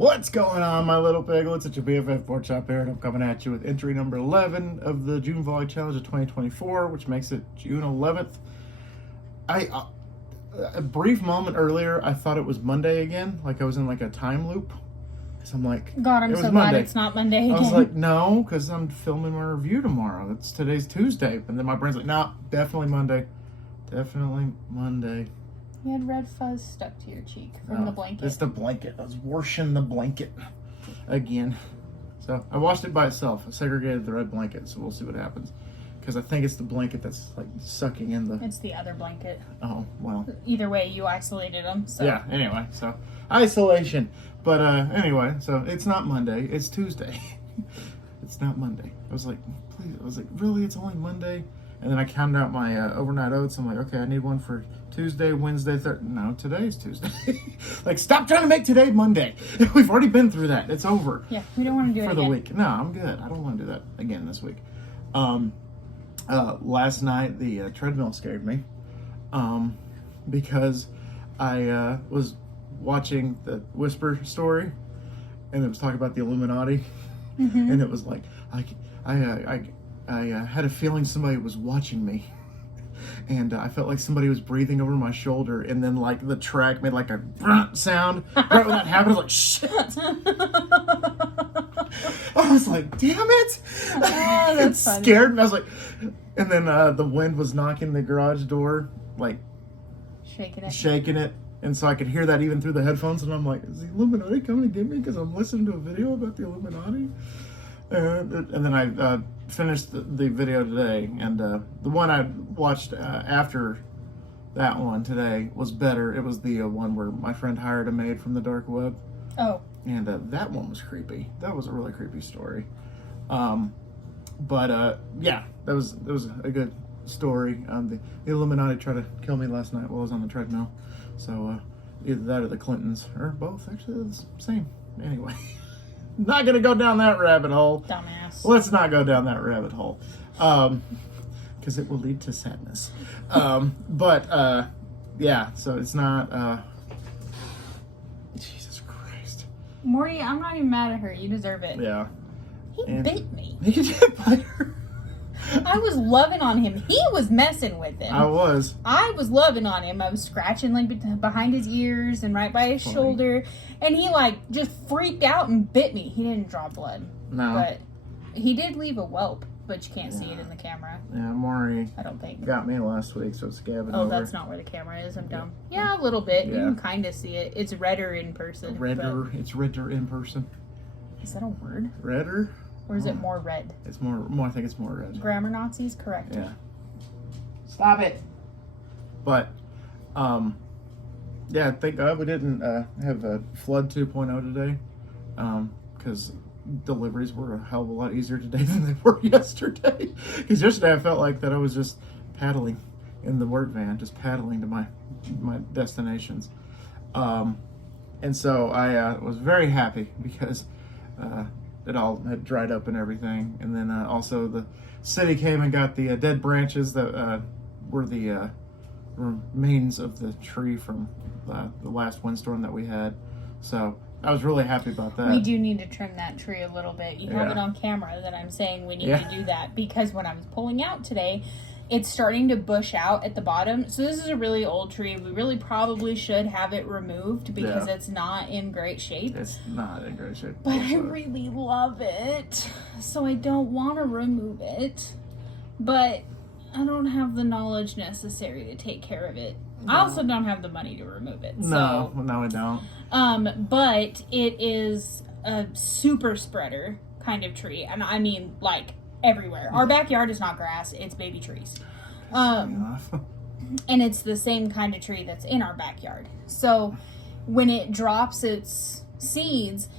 What's going on, my little piglets? It's your BFF Pork Chop here, and I'm coming at you with entry number 11 of the June Vlog Challenge of 2024, which makes it June 11th. A brief moment earlier, I thought it was Monday again, like I was in like a time loop. Because I'm like, God, I'm so glad it's not Monday again. I was like, no, because I'm filming my review tomorrow. Today's Tuesday. And then my brain's like, no, definitely Monday. Definitely Monday. You had red fuzz stuck to your cheek from the blanket. It's the blanket. I was washing the blanket again. So I washed it by itself. I segregated the red blanket, so we'll see what happens. Because I think it's the blanket that's like sucking in the... It's the other blanket. Oh, well. Either way, you isolated them, so... Yeah, anyway, so isolation. But anyway, so it's not Monday, it's Tuesday. It's not Monday. I was like, please, I was like, really? It's only Monday? And then I counted out my overnight oats. I'm like, okay, I need one for Tuesday, Wednesday, Thursday. No, today's Tuesday. Like, stop trying to make today Monday. We've already been through that. It's over. Yeah, we don't want to do it for again. the week. No, I'm good. I don't want to do that again this week. Last night, the treadmill scared me because I was watching the Whisper story, and it was talking about the Illuminati, and it was like, I had a feeling somebody was watching me, and I felt like somebody was breathing over my shoulder, and then like the track made like a grunt sound. Right when that happened, I was like, shit. I was like, damn it. Oh, It that's funny. scared me. I was like, and then the wind was knocking the garage door, like shaking it. And so I could hear that even through the headphones, and I'm like, is the Illuminati coming to get me because I'm listening to a video about the Illuminati? And then I finished the video today, and the one I watched after that one today was better. It was the one where my friend hired a maid from the dark web. Oh. And that one was creepy. That was a really creepy story. But yeah, that was a good story. The Illuminati tried to kill me last night while I was on the treadmill. So either that or the Clintons, or both. Actually, they're the same. Anyway. Not gonna go down that rabbit hole. Dumbass. Let's not go down that rabbit hole, because it will lead to sadness. But yeah, so it's not. Jesus Christ. Morty, I'm not even mad at her. You deserve it. Yeah. He bit me. He did bite her. I was loving on him. He was messing with him. I was loving on him. I was scratching like behind his ears and right by his shoulder. And he like just freaked out and bit me. He didn't draw blood. No. But he did leave a whelp, but you can't see it in the camera. Yeah, Maury I don't think. got me last week, so it's scabbing Oh, over. that's not where the camera is. I'm dumb. Yeah, a little bit. Yeah. You can kind of see it. It's redder in person. Redder. It's redder in person. Is that a word? Redder? Or is it more red? It's more. I think it's more red. Grammar Nazis, correct. Yeah. Stop it. But, yeah, thank God we didn't have a flood 2.0 today, because deliveries were a hell of a lot easier today than they were yesterday. Because yesterday I felt like that I was just paddling in the work van, just paddling to my destinations, and so I was very happy because it all had dried up and everything. And then also the city came and got the dead branches that were the remains of the tree from the last windstorm that we had. So I was really happy about that. We do need to trim that tree a little bit. You have Yeah. it on camera that I'm saying we need to do that, because when I was pulling out today, it's starting to bush out at the bottom. So this is a really old tree. We really probably should have it removed because it's not in great shape. It's not in great shape. But I really love it. So I don't want to remove it. But I don't have the knowledge necessary to take care of it. I also don't have the money to remove it. So. No, I don't. But it is a super spreader kind of tree. And I mean, like, everywhere. Our backyard is not grass, it's baby trees. And it's the same kind of tree that's in our backyard. So when it drops its seeds,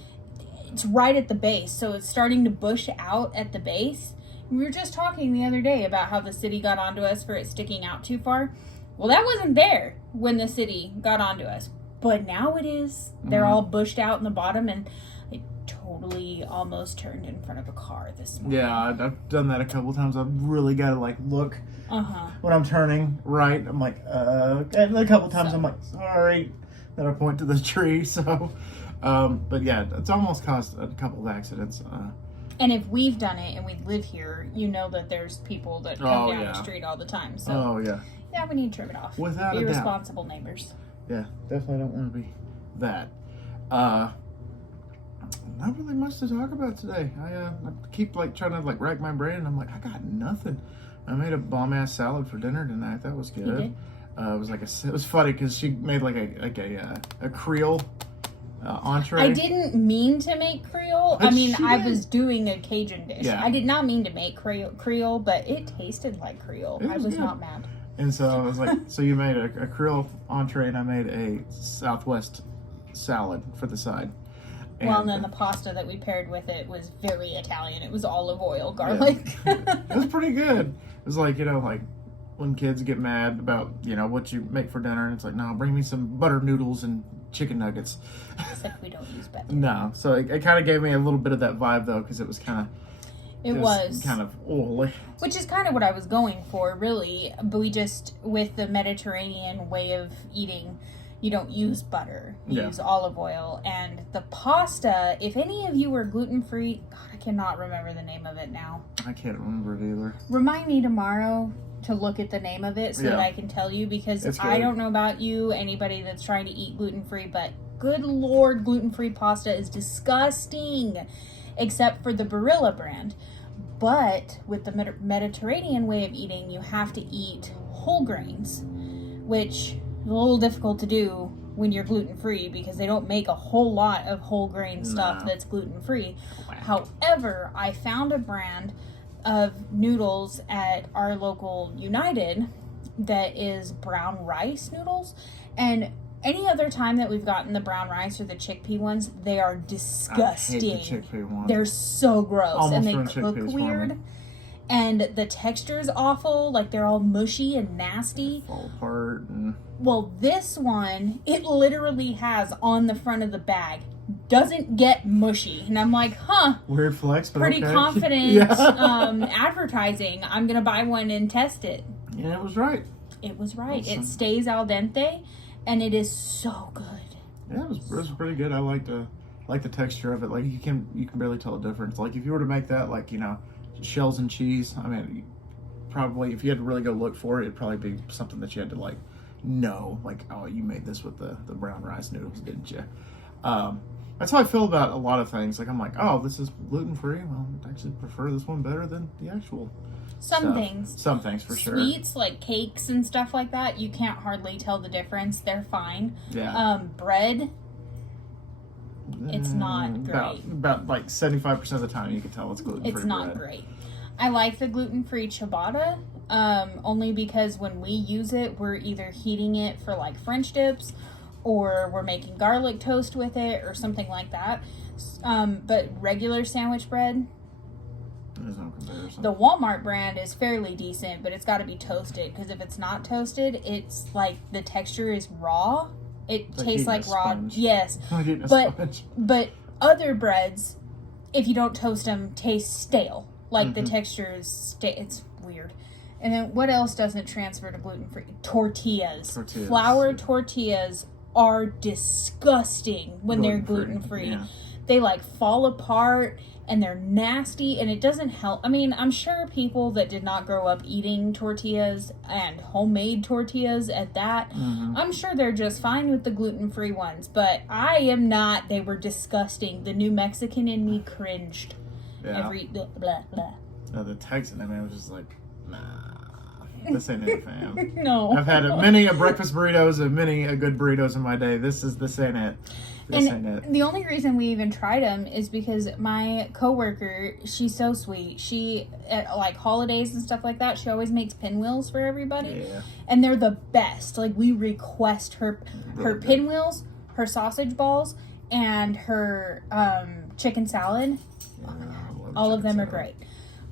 it's right at the base. So it's starting to bush out at the base. We were just talking the other day about how the city got onto us for it sticking out too far. Well, that wasn't there when the city got onto us. But now it is. They're all bushed out in the bottom, and I totally almost turned in front of a car this morning. Yeah, I've done that a couple times. I've really got to like look Uh-huh. when I'm turning right. I'm like, and a couple times I'm like, sorry. Then I point to the tree. So, But yeah, it's almost caused a couple of accidents. And if we've done it and we live here, you know that there's people that come down yeah. the street all the time. So Oh yeah, yeah, we need to trim it off. Without Be a doubt. responsible neighbors. yeah, definitely don't want to be that. Not really much to talk about today. I keep like trying to like rack my brain, and I'm like, I got nothing. I made a bomb ass salad for dinner tonight. That was good. You did? It was funny because she made like a Creole entree. I didn't mean to make Creole. But I mean, she I did. was doing a Cajun dish. Yeah. I did not mean to make Creole, but it tasted like Creole. It I was was good. not mad. And so I was like, so you made a Creole entree, and I made a Southwest salad for the side. Well, and then the pasta that we paired with it was very Italian. It was olive oil, garlic. It was pretty good. It was like, like when kids get mad about, what you make for dinner, and it's like, no, bring me some butter noodles and chicken nuggets. Except we don't use butter. No. So it kind of gave me a little bit of that vibe, though, because it was kind of... It was kind of oily. Which is kind of what I was going for, really. But we just, with the Mediterranean way of eating, you don't use butter. You use olive oil. And the pasta, if any of you are gluten-free, God, I cannot remember the name of it now. I can't remember it either. Remind me tomorrow to look at the name of it so that Yeah. I can tell you, because It's I good. don't know about you, anybody that's trying to eat gluten-free, but good Lord, gluten-free pasta is disgusting, except for the Barilla brand. But with the Mediterranean way of eating, you have to eat whole grains, which is a little difficult to do when you're gluten-free because they don't make a whole lot of whole grain stuff No. that's gluten-free. However, I found a brand of noodles at our local United that is brown rice noodles, and any other time that we've gotten the brown rice or the chickpea ones, they are disgusting. I hate the chickpea one. They're so gross. Almost And they ruined cook chickpeas for weird. me. And the texture is awful. Like, they're all mushy and nasty. Fall apart. And... Well, this one, it literally has on the front of the bag, doesn't get mushy. And I'm like, Weird flex, but pretty okay. confident Yeah. advertising. I'm going to buy one and test it. Yeah, it was right. It was right. Awesome. It stays al dente, and it is so good. Yeah, it was pretty good. I like the texture of it. Like you can barely tell the difference. Like if you were to make that, like shells and cheese. I mean, probably if you had to really go look for it, it'd probably be something that you had to like know. Like, oh, you made this with the brown rice noodles, didn't you? That's how I feel about a lot of things. Like I'm like, oh, this is gluten free. Well, I actually prefer this one better than the actual. Some stuff. things. Some things for sure. Sweets, like cakes and stuff like that, you can't hardly tell the difference. They're fine. Yeah. Bread, it's not great. About like 75% of the time, you can tell it's gluten free. It's not great. I like the gluten-free ciabatta, only because when we use it, we're either heating it for like French dips, or we're making garlic toast with it, or something like that. But regular sandwich bread, There's no comparison. the Walmart brand is fairly decent, but it's got to be toasted, because if it's not toasted, it's like the texture is raw. It It's like tastes eating like a raw. sponge. Yes, Like eating a but sponge. but other breads, if you don't toast them, taste stale. Like the texture is it's weird. And then what else doesn't transfer to gluten free? Tortillas. Tortillas, Flour yeah. tortillas are disgusting when they're gluten free. Yeah. They like fall apart and they're nasty, and it doesn't help. I mean, I'm sure people that did not grow up eating tortillas and homemade tortillas at that, I'm sure they're just fine with the gluten-free ones, but I am not. They were disgusting. The New Mexican in me cringed. Yeah. Every blah, blah, blah. No, the Texan in me was just like, nah, this ain't it, fam. No. I've had many a breakfast burritos and many a good burritos in my day. This ain't it. This ain't it. And the only reason we even tried them is because my coworker, she's so sweet. She, at like holidays and stuff like that, she always makes pinwheels for everybody. Yeah. And they're the best. Like, we request her Really good. pinwheels, her sausage balls, and her chicken salad. All of them are great.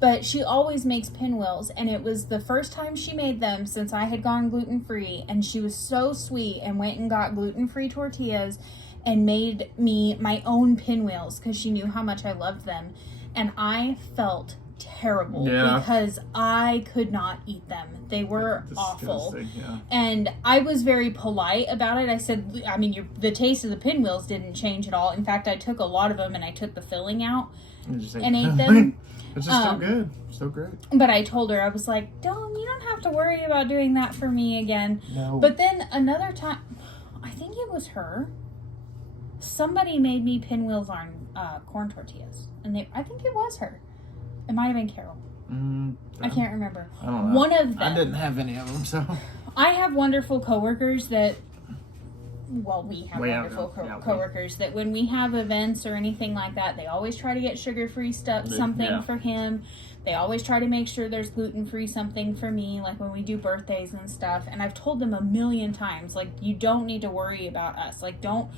But she always makes pinwheels, and it was the first time she made them since I had gone gluten-free, and she was so sweet and went and got gluten-free tortillas and made me my own pinwheels because she knew how much I loved them. And I felt terrible Yeah. because I could not eat them. They were awful. Disgusting, yeah. And I was very polite about it. I said, I mean, the taste of the pinwheels didn't change at all. In fact, I took a lot of them and I took the filling out and ate them. It's just so good. So great. But I told her, I was like, you don't have to worry about doing that for me again. No. But then another time, I think it was her, somebody made me pinwheels on corn tortillas. And I think it was her. It might have been Carol. I can't remember. I don't know. One of them. I didn't have any of them, so. I have wonderful coworkers that, well, we have We have wonderful them. Yeah, okay. coworkers that when we have events or anything like that, they always try to get sugar-free stuff, something Yeah. for him. They always try to make sure there's gluten-free something for me, like when we do birthdays and stuff. And I've told them a million times, like, you don't need to worry about us. Like, don't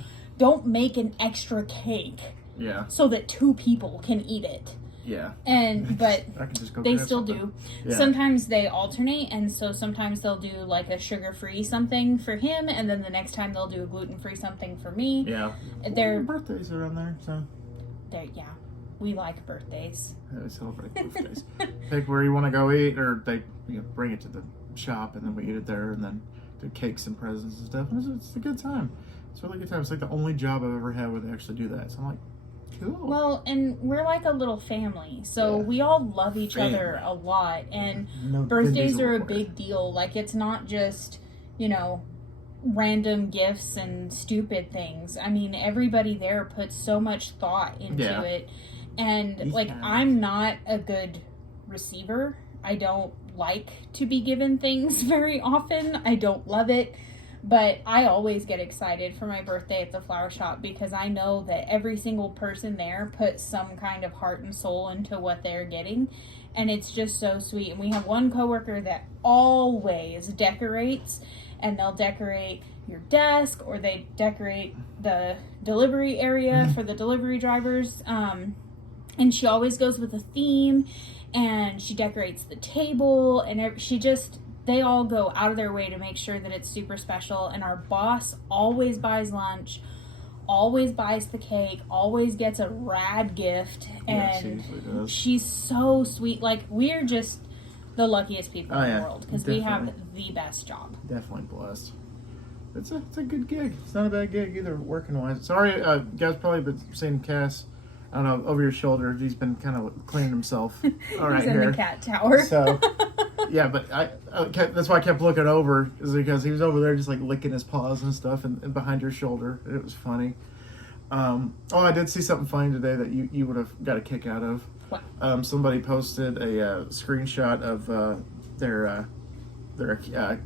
make an extra cake Yeah. so that 2 people can eat it. Yeah. But I can just go they grab still something. do. Yeah. Sometimes they alternate, and so sometimes they'll do like a sugar-free something for him, and then the next time they'll do a gluten-free something for me. Yeah. They're birthdays are on there, so. yeah, we like birthdays. Yeah, we celebrate birthdays. Pick where you want to go eat, or they bring it to the shop, and then we eat it there, and then do cakes and presents and stuff. It's a good time. It's a really good time. It's like the only job I've ever had where they actually do that. So I'm like, cool. Well, and we're like a little family, so Yeah. we all love each Family. other a lot, and No birthdays Vin are a Diesel big deal. Like, it's not just, random gifts and stupid things. I mean, everybody there puts so much thought into Yeah. it. And, like, Yeah. I'm not a good receiver. I don't like to be given things very often. I don't love it. But I always get excited for my birthday at the flower shop because I know that every single person there puts some kind of heart and soul into what they're getting. And it's just so sweet. And we have one coworker that always decorates, and they'll decorate your desk, or they decorate the delivery area for the delivery drivers. And she always goes with a theme, and she decorates the table, and they all go out of their way to make sure that it's super special. And our boss always buys lunch, always buys the cake, always gets a rad gift. Yeah, she And usually does. she's so sweet. Like, we're just the luckiest people in the world because we have the best job. Definitely blessed. It's a good gig. It's not a bad gig either, working wise. Sorry, guys probably been seeing Cass, I don't know, over your shoulder. He's been kind of cleaning himself. All right, He's in here. the cat tower. So, yeah, but I that's why I kept looking over, is because he was over there just like licking his paws and stuff, and behind your shoulder. It was funny. I did see something funny today that you would have got a kick out of. What? Somebody posted a screenshot of their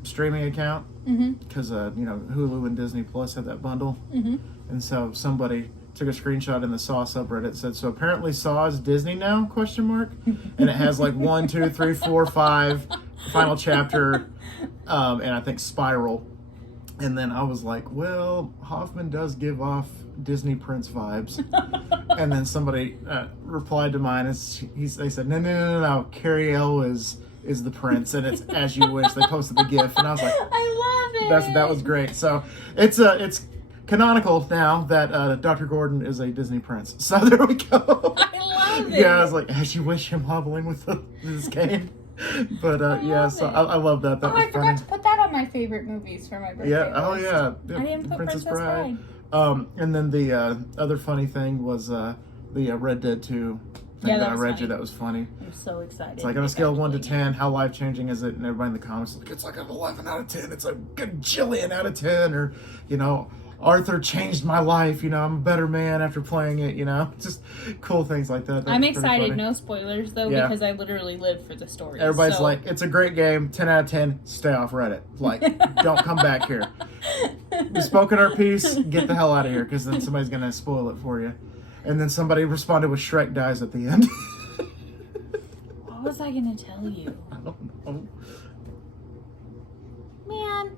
streaming account, because Hulu and Disney Plus have that bundle, and so somebody took a screenshot in the Saw subreddit that said, so apparently Saw is Disney now, ? And it has like 1, 2, 3, 4, 5 final chapter, and I think Spiral. And then I was like, well, Hoffman does give off Disney Prince vibes. And then somebody replied to mine, and they said, no, Carrie L is the prince, and it's As You Wish. They posted the GIF, and I was like, I love it. that was great. So it's canonical now that Dr. Gordon is a Disney prince. So there we go. I love it. Yeah, I was like, As You Wish, him hobbling with this cane. But yeah, so I love that. That was I forgot funny. to put that on my favorite movies for my birthday. Yeah. Oh list. yeah. I didn't put Princess Bride. And then the other funny thing was the Red Dead 2 thing Yeah, that that I was read funny. you. That was funny. I'm so excited. It's like on a scale of 1 to 10, how life changing is it? And everybody in the comments is like, it's like an 11 out of 10. It's a good jillion out of 10. Or Arthur changed my life. I'm a better man after playing it. Just cool things like that. I'm That's pretty excited. funny. No spoilers though, Yeah. because I literally live for the story. Everybody's so. like, it's a great game, 10 out of 10, stay off Reddit. Like, don't come back here. We spoken our piece, get the hell out of here, because then somebody's going to spoil it for you. And then somebody responded with Shrek dies at the end. What was I gonna tell you? I don't know. Man,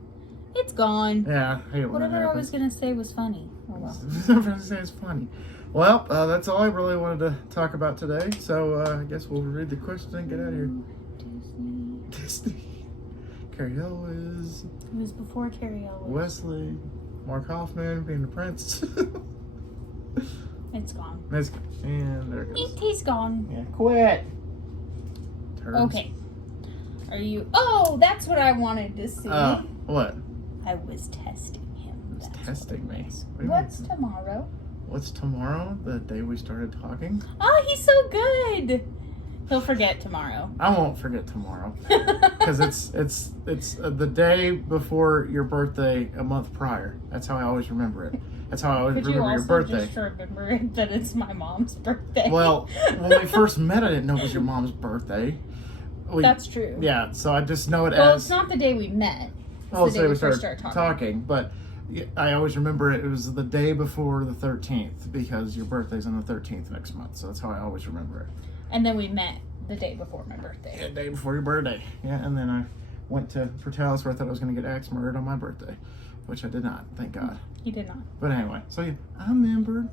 it's gone. Yeah, I hate when Whatever that I happens. was gonna say was funny. Oh well. I'm going to say it's funny. Well, that's all I really wanted to talk about today. So I guess we'll read the questions and get out of here. Disney. Carrie Elwes. It was before Carrie Elwes. Wesley. Mark Hoffman being the prince. It's gone. And there it goes. He's gone. Yeah, quit. turds. Okay. Are you? Oh, that's what I wanted to see. What? I was testing him. It's testing me. What do you What's mean? tomorrow? What's tomorrow? The day we started talking? Oh, he's so good. He'll forget tomorrow. I won't forget tomorrow because it's the day before your birthday a month prior. That's how I always remember it. That's how I always Could you remember your also birthday. just remember that it's my mom's birthday? Well, when we first met, I didn't know it was your mom's birthday. That's true. Yeah, so I just know it Well, as. it's not the day we met. It's Well, the say day we first started talking. talking, but I always remember it was the day before the 13th because your birthday's on the 13th next month. So that's how I always remember it. And then we met the day before my birthday. Yeah, day before your birthday. Yeah, and then I went to Portales where I thought I was going to get axe murdered on my birthday, which I did not, thank God. You did not. But anyway, so yeah, I remember.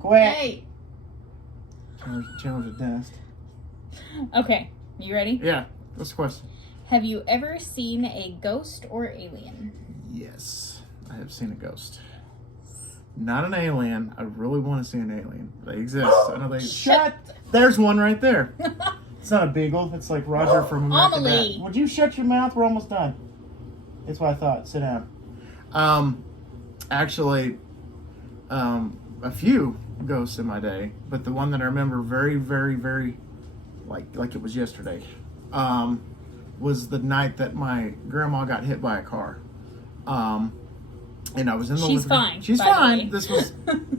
Quit. Hey. Chandler's a dentist. Okay, you ready? Yeah, what's the question? Have you ever seen a ghost or alien? Yes, I have seen a ghost. Not an alien. I really want to see an alien. They exist. I know they. Shut. There's one right there. It's not a beagle. It's like Roger from American Amelie. Dad. Would you shut your mouth? We're almost done. That's what I thought. Sit down. Actually, a few ghosts in my day, but the one that I remember very, very, very, like it was yesterday, was the night that my grandma got hit by a car. And I was in the She's living- fine. She's by the fine. way.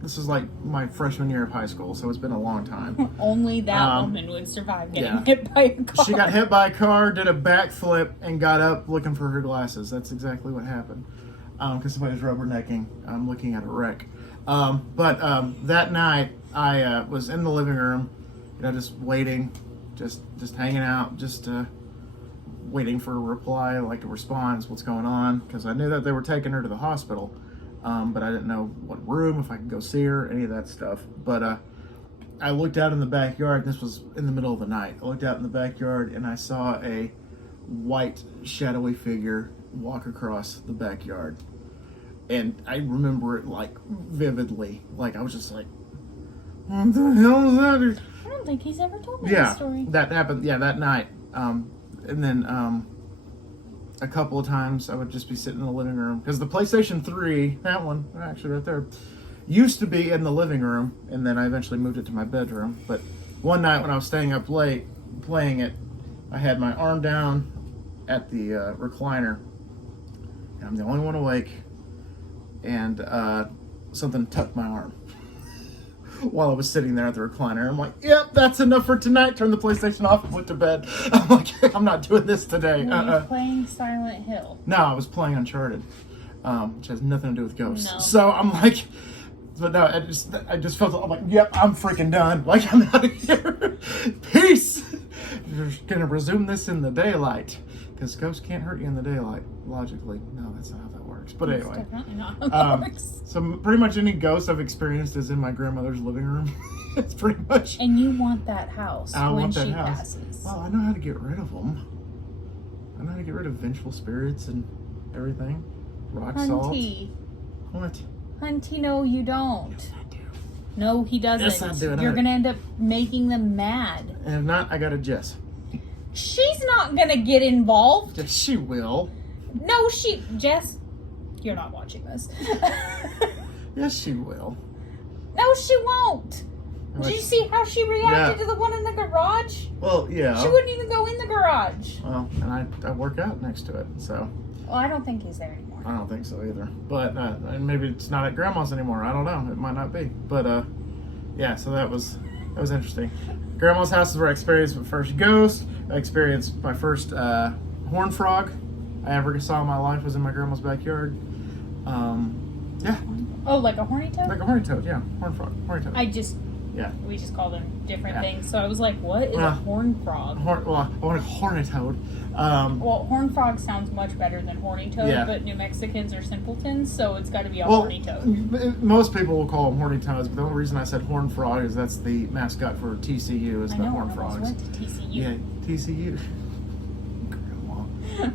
This was like my freshman year of high school, so it's been a long time. Only that Um, woman would survive getting yeah. hit by a car. She got hit by a car, did a backflip, and got up looking for her glasses. That's exactly what happened. Because somebody was rubbernecking, looking at a wreck. But that night, I was in the living room, just waiting, just hanging out, just waiting for a reply, like a response, what's going on, because I knew that they were taking her to the hospital, but I didn't know what room, if I could go see her, any of that stuff. But I looked out in the backyard, and this was in the middle of the night. I looked out in the backyard, and I saw a white, shadowy figure walk across the backyard. And I remember it, like, vividly. Like, I was just like, what the hell is that? I don't think he's ever told me Yeah, this story. that happened, that night. And then a couple of times I would just be sitting in the living room. Because the PlayStation 3, that one, actually right there, used to be in the living room. And then I eventually moved it to my bedroom. But one night when I was staying up late playing it, I had my arm down at the recliner. And I'm the only one awake. And something tucked my arm while I was sitting there at the recliner. I'm like, yep, that's enough for tonight. Turn the PlayStation off and went to bed. I'm like, I'm not doing this today. Were you playing Silent Hill? No, I was playing Uncharted, which has nothing to do with ghosts. No. So I'm like, but no, I just felt, I'm like, yep, I'm freaking done. Like, I'm out of here. Peace. You're gonna resume this in the daylight, because ghosts can't hurt you in the daylight. Logically, no, that's not how that works. But That's anyway. definitely not how that works. So pretty much any ghost I've experienced is in my grandmother's living room. It's pretty much. And you want that house I when want that she house. passes. Well, I know how to get rid of them. I know how to get rid of vengeful spirits and everything. Rock salt. Hunty. What? Hunty, no, you don't. Yes, I do. No, he doesn't. Yes, I do. You're going to end up making them mad. And if not, I got a Jess. She's not going to get involved. Yes, she will. No, Jess, you're not watching this. Yes, she will. No, she won't. Did you see how she reacted Yeah. to the one in the garage? Well, yeah. She wouldn't even go in the garage. Well, and I work out next to it, so Well, I don't think he's there anymore. I don't think so either. But and maybe it's not at grandma's anymore. I don't know. It might not be. But yeah. So that was interesting. Grandma's house is where I experienced my first ghost. I experienced my first horn frog I ever saw in my life was in my grandma's backyard. Yeah, Oh, like a horny toad? like a horny toad. Yeah, horn frog, horny toad. Yeah. We just call them different Yeah. things. So I was like, what is a horn frog? Well, I want a horny toad. Well, horn frog sounds much better than horny toad, Yeah. but New Mexicans are simpletons, so it's got to be a Well, horny toad. most people will call them horny toads, but the only reason I said horn frog is that's the mascot for TCU is I the know, horn I almost frogs. went to TCU. Yeah, TCU. Grandma.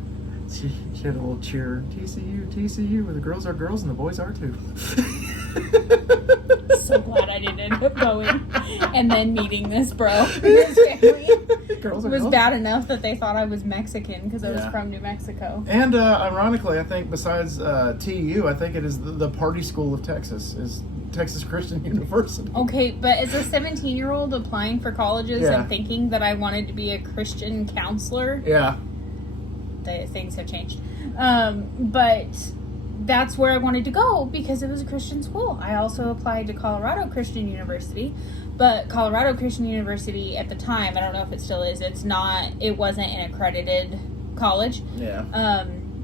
She had a little cheer. TCU, where the girls are girls and the boys are too. So glad I didn't end up going and then meeting this bro and his family. girls are was girls. bad enough that they thought I was Mexican because I was Yeah. from New Mexico. And ironically, I think besides TU, I think it is the party school of Texas, is Texas Christian University. Okay, but as a 17-year-old applying for colleges Yeah. and thinking that I wanted to be a Christian counselor, Yeah. things have changed. But that's where I wanted to go because it was a Christian school. I also applied to Colorado Christian University, but Colorado Christian University at the time, I don't know if it still is, it wasn't an accredited college. Yeah.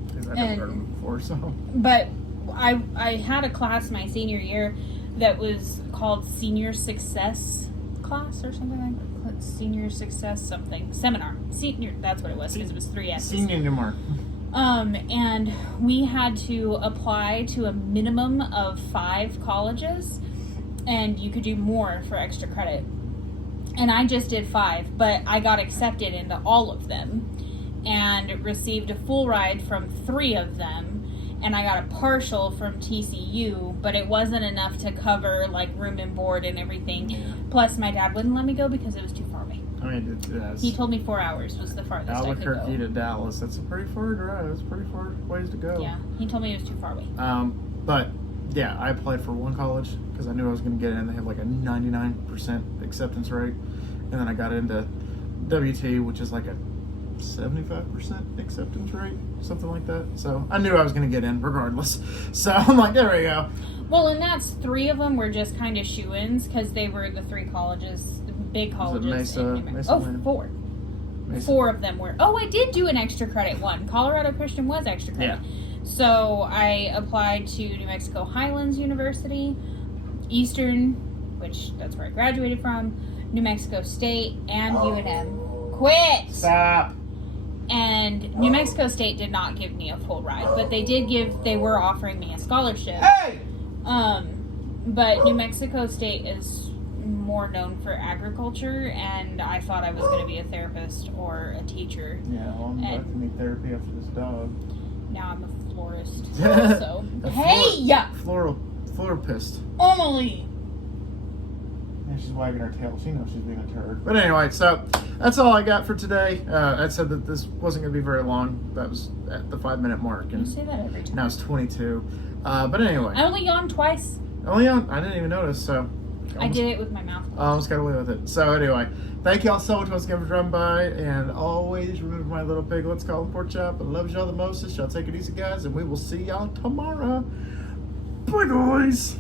Because I never and- heard of them before, so. But I had a class my senior year that was called Senior Success class or something like that. Senior Success something. Seminar. Senior, that's what it was because it was 3 S's. Senior Newmark. And we had to apply to a minimum of 5 colleges, and you could do more for extra credit. And I just did 5, but I got accepted into all of them and received a full ride from 3 of them. And I got a partial from TCU, but it wasn't enough to cover like room and board and everything. Yeah. Plus, my dad wouldn't let me go because it was too far away. I mean, it's He told me 4 hours was the farthest I could Albuquerque go. to Dallas. That's a pretty far drive. That's pretty far ways to go. Yeah, he told me it was too far away. But yeah, I applied for one college because I knew I was going to get in. They have like a 99% acceptance rate, and then I got into WT, which is like a 75% acceptance rate, something like that. So I knew I was going to get in regardless. So I'm like, there we go. Well, and that's 3 of them were just kind of shoe-ins because they were the 3 colleges, the big colleges. Mesa- in New Mexico. Mesa Oh, Land? 4. Mesa. 4 of them were. Oh, I did do an extra credit one. Colorado Christian was extra credit. So I applied to New Mexico Highlands University, Eastern, which that's where I graduated from, New Mexico State, and UNM. Quit! Stop. And New Mexico State did not give me a full ride, but they were offering me a scholarship. Hey! But New Mexico State is more known for agriculture, and I thought I was going to be a therapist or a teacher. Yeah, well, I'm about to need therapy after this dog. Now I'm a florist. A So, flor- hey! Florist. Emily! Yeah, she's wagging her tail. She knows she's being a turd. But anyway, so that's all I got for today. I said that this wasn't going to be very long. That was at the 5-minute mark, You and say that every time. now it's 22. But anyway, I only yawned twice. only on. I didn't even notice. So I did it with my mouth I closed. almost got away with it. So anyway, thank y'all so much once again for dropping by, and always remember my little piglets call them pork chop. I love y'all the mostest. Y'all take it easy, guys, and we will see y'all tomorrow. Bye, guys.